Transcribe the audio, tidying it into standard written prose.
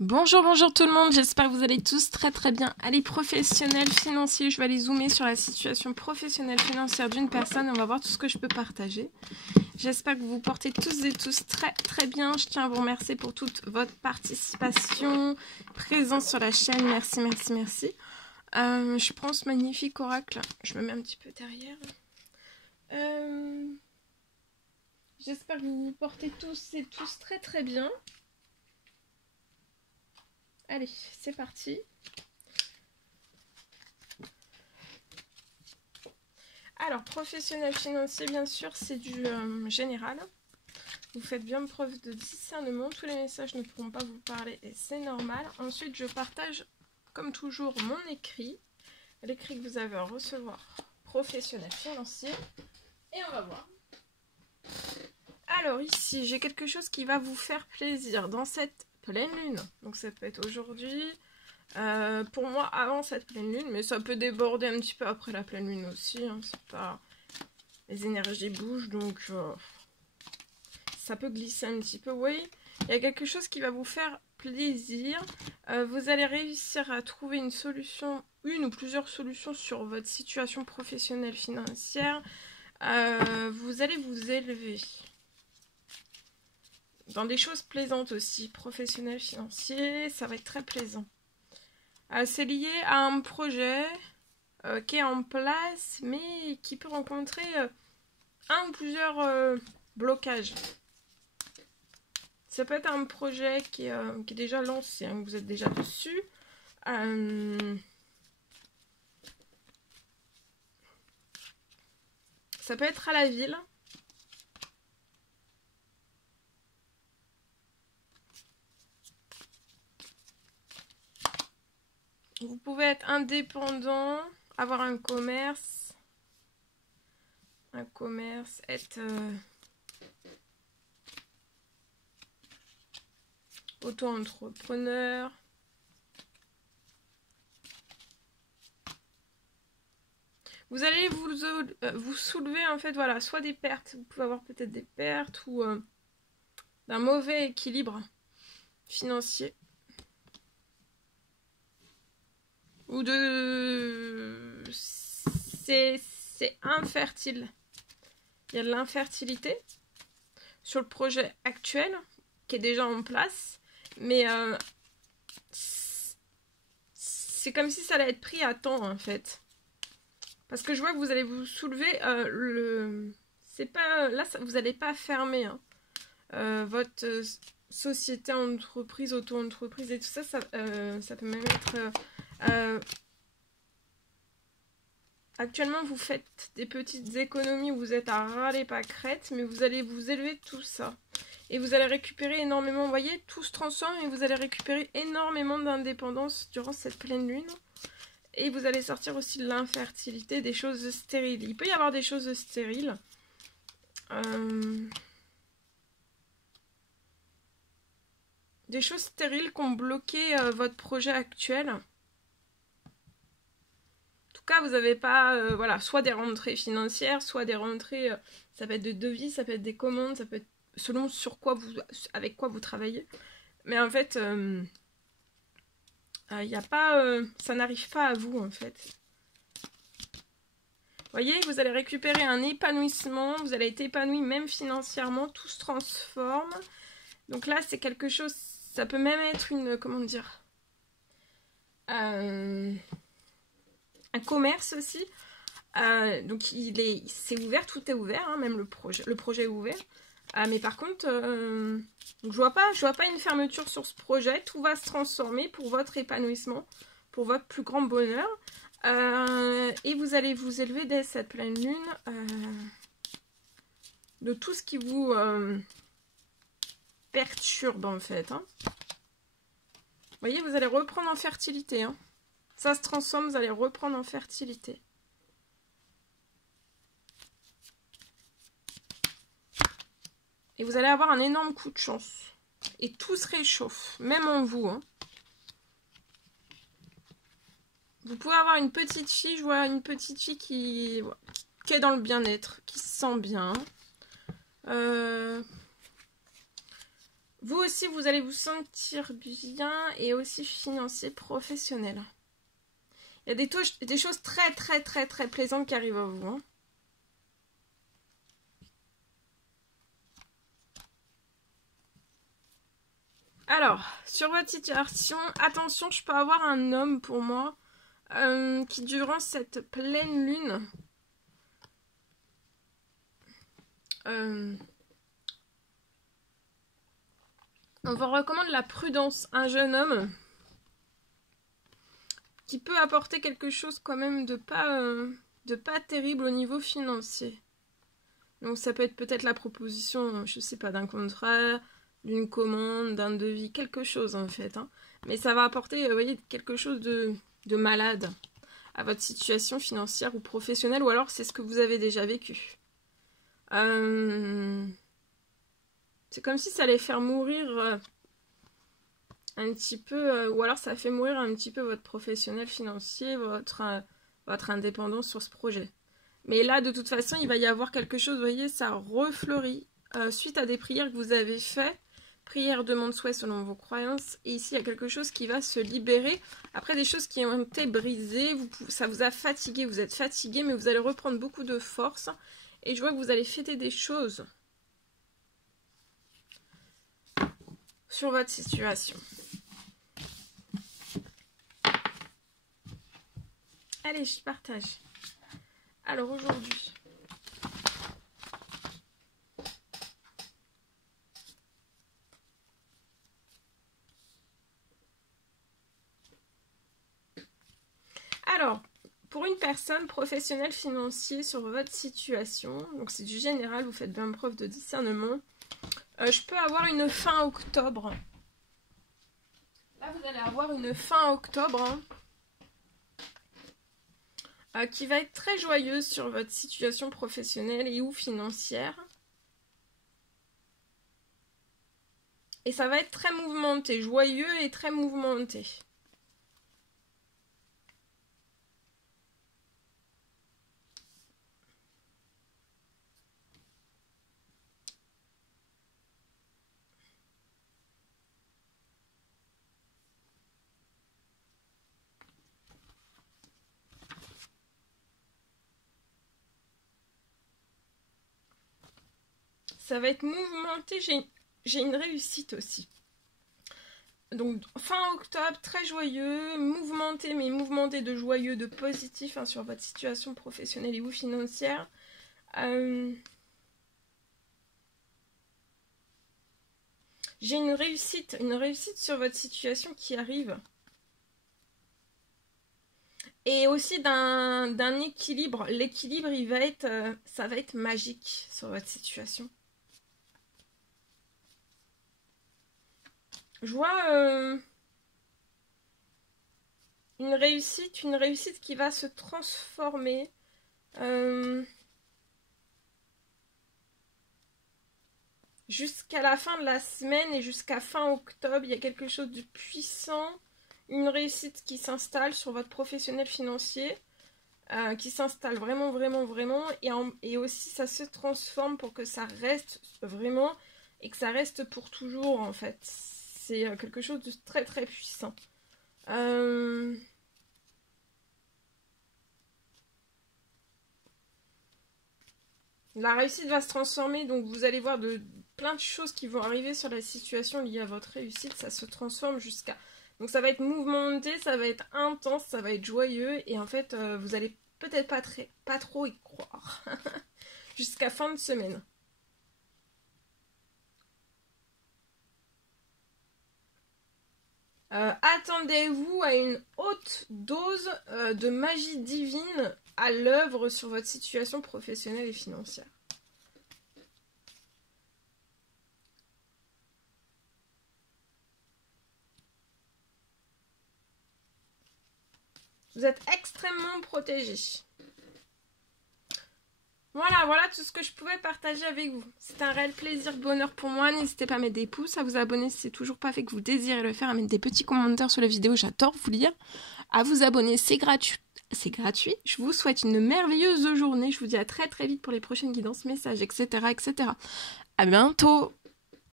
Bonjour, bonjour tout le monde, j'espère que vous allez tous très bien. Allez, professionnel, financier, je vais aller zoomer sur la situation professionnelle financière d'une personne et on va voir tout ce que je peux partager. J'espère que vous vous portez tous et tous très bien. Je tiens à vous remercier pour toute votre participation, présence sur la chaîne, merci. Je prends ce magnifique oracle, je me mets un petit peu derrière. J'espère que vous vous portez tous et tous très bien. Allez, c'est parti. Alors, professionnel financier, bien sûr, c'est du général. Vous faites bien preuve de discernement. Tous les messages ne pourront pas vous parler et c'est normal. Ensuite, je partage, comme toujours, mon écrit. L'écrit que vous avez à recevoir, professionnel financier. Et on va voir. Alors, ici, j'ai quelque chose qui va vous faire plaisir dans cette pleine lune. Donc, ça peut être aujourd'hui... pour moi avant cette pleine lune, mais ça peut déborder un petit peu après la pleine lune aussi, hein, c'est pas... les énergies bougent, donc ça peut glisser un petit peu, oui. Il y a quelque chose qui va vous faire plaisir, vous allez réussir à trouver une solution, une ou plusieurs solutions sur votre situation professionnelle financière, vous allez vous élever dans des choses plaisantes aussi, professionnelles, financiers, ça va être très plaisant. C'est lié à un projet qui est en place, mais qui peut rencontrer un ou plusieurs blocages. Ça peut être un projet qui est déjà lancé, hein, vous êtes déjà dessus. Ça peut être à la ville. Vous pouvez être indépendant, avoir un commerce. Être auto-entrepreneur. Vous allez vous soulever, en fait, voilà, soit des pertes, vous pouvez avoir peut-être des pertes ou d'un mauvais équilibre financier. Ou de... c'est infertile. Il y a de l'infertilité sur le projet actuel qui est déjà en place, mais c'est comme si ça allait être pris à temps en fait. Parce que je vois que vous allez vous soulever c'est pas là, vous n'allez pas fermer hein. Votre société, entreprise, auto-entreprise et tout ça, ça peut même être actuellement, vous faites des petites économies où vous êtes à ras les pâquerettes, mais vous allez vous élever de tout ça. Et vous allez récupérer énormément, vous voyez, tout se transforme et vous allez récupérer énormément d'indépendance durant cette pleine lune. Et vous allez sortir aussi de l'infertilité, des choses stériles. Il peut y avoir des choses stériles. Des choses stériles qui ont bloqué votre projet actuel. En tout cas, vous n'avez pas, voilà, soit des rentrées financières, soit des rentrées, ça peut être de devis, ça peut être des commandes, ça peut être selon sur quoi avec quoi vous travaillez. Mais en fait, y a pas, ça n'arrive pas à vous en fait. Vous voyez, vous allez récupérer un épanouissement, vous allez être épanoui même financièrement, tout se transforme. Donc là, c'est quelque chose, ça peut même être une, comment dire, un commerce aussi. Donc c'est ouvert, tout est ouvert, hein, même le projet est ouvert. Mais par contre, je vois pas une fermeture sur ce projet. Tout va se transformer pour votre épanouissement, pour votre plus grand bonheur. Et vous allez vous élever dès cette pleine lune de tout ce qui vous perturbe en fait. Hein. Vous voyez, vous allez reprendre en fertilité. Hein. Ça se transforme, vous allez reprendre en fertilité. Et vous allez avoir un énorme coup de chance. Et tout se réchauffe, même en vous. Hein. Vous pouvez avoir une petite fille, je vois une petite fille qui est dans le bien-être, qui se sent bien. Vous aussi, vous allez vous sentir bien et aussi financier, professionnel. Il y a des choses très, très, très, très plaisantes qui arrivent à vous. Hein. Alors, sur votre situation, attention, je peux avoir un homme pour moi qui, durant cette pleine lune, on vous recommande la prudence. Un jeune homme qui peut apporter quelque chose quand même de pas terrible au niveau financier. Donc ça peut être peut-être la proposition, je sais pas, d'un contrat, d'une commande, d'un devis, quelque chose en fait. Hein. Mais ça va apporter, vous voyez, quelque chose de malade à votre situation financière ou professionnelle, ou alors c'est ce que vous avez déjà vécu. C'est comme si ça allait faire mourir un petit peu, ou alors ça fait mourir un petit peu votre professionnel financier, votre indépendance sur ce projet. Mais là, de toute façon, il va y avoir quelque chose, vous voyez, ça refleurit suite à des prières que vous avez faites, prières, demandes, souhaits selon vos croyances. Et ici, il y a quelque chose qui va se libérer. Après, des choses qui ont été brisées, ça vous a fatigué, vous êtes fatigué, mais vous allez reprendre beaucoup de force. Et je vois que vous allez fêter des choses sur votre situation. Allez, je partage. Alors aujourd'hui, pour une personne professionnelle financier sur votre situation, donc c'est du général, vous faites bien preuve de discernement, je peux avoir une fin octobre. Là, vous allez avoir une fin octobre qui va être très joyeuse sur votre situation professionnelle et ou financière. Et ça va être très mouvementé, joyeux et très mouvementé. Ça va être mouvementé, j'ai une réussite aussi. Donc fin octobre, très joyeux, mouvementé, mais mouvementé de joyeux, de positif hein, sur votre situation professionnelle et ou financière. J'ai une réussite sur votre situation qui arrive. Et aussi d'un équilibre. L'équilibre, ça va être magique sur votre situation. Je vois une réussite qui va se transformer. Jusqu'à la fin de la semaine et jusqu'à fin octobre, il y a quelque chose de puissant. Une réussite qui s'installe sur votre professionnel financier. Qui s'installe vraiment, vraiment, vraiment. Et aussi, ça se transforme pour que ça reste vraiment et que ça reste pour toujours, en fait. C'est quelque chose de très, très puissant. La réussite va se transformer, donc vous allez voir plein de choses qui vont arriver sur la situation liée à votre réussite. Ça se transforme jusqu'à... Donc ça va être mouvementé, ça va être intense, ça va être joyeux. Et en fait, vous allez peut-être pas trop y croire. Jusqu'à fin de semaine. Attendez-vous à une haute dose de magie divine à l'œuvre sur votre situation professionnelle et financière. Vous êtes extrêmement protégé. Voilà tout ce que je pouvais partager avec vous. C'est un réel plaisir, bonheur pour moi. N'hésitez pas à mettre des pouces, à vous abonner si c'est toujours pas fait, que vous désirez le faire, à mettre des petits commentaires sur la vidéo, j'adore vous lire. À vous abonner, c'est gratuit. Je vous souhaite une merveilleuse journée. Je vous dis à très très vite pour les prochaines guidances, messages, etc. À bientôt.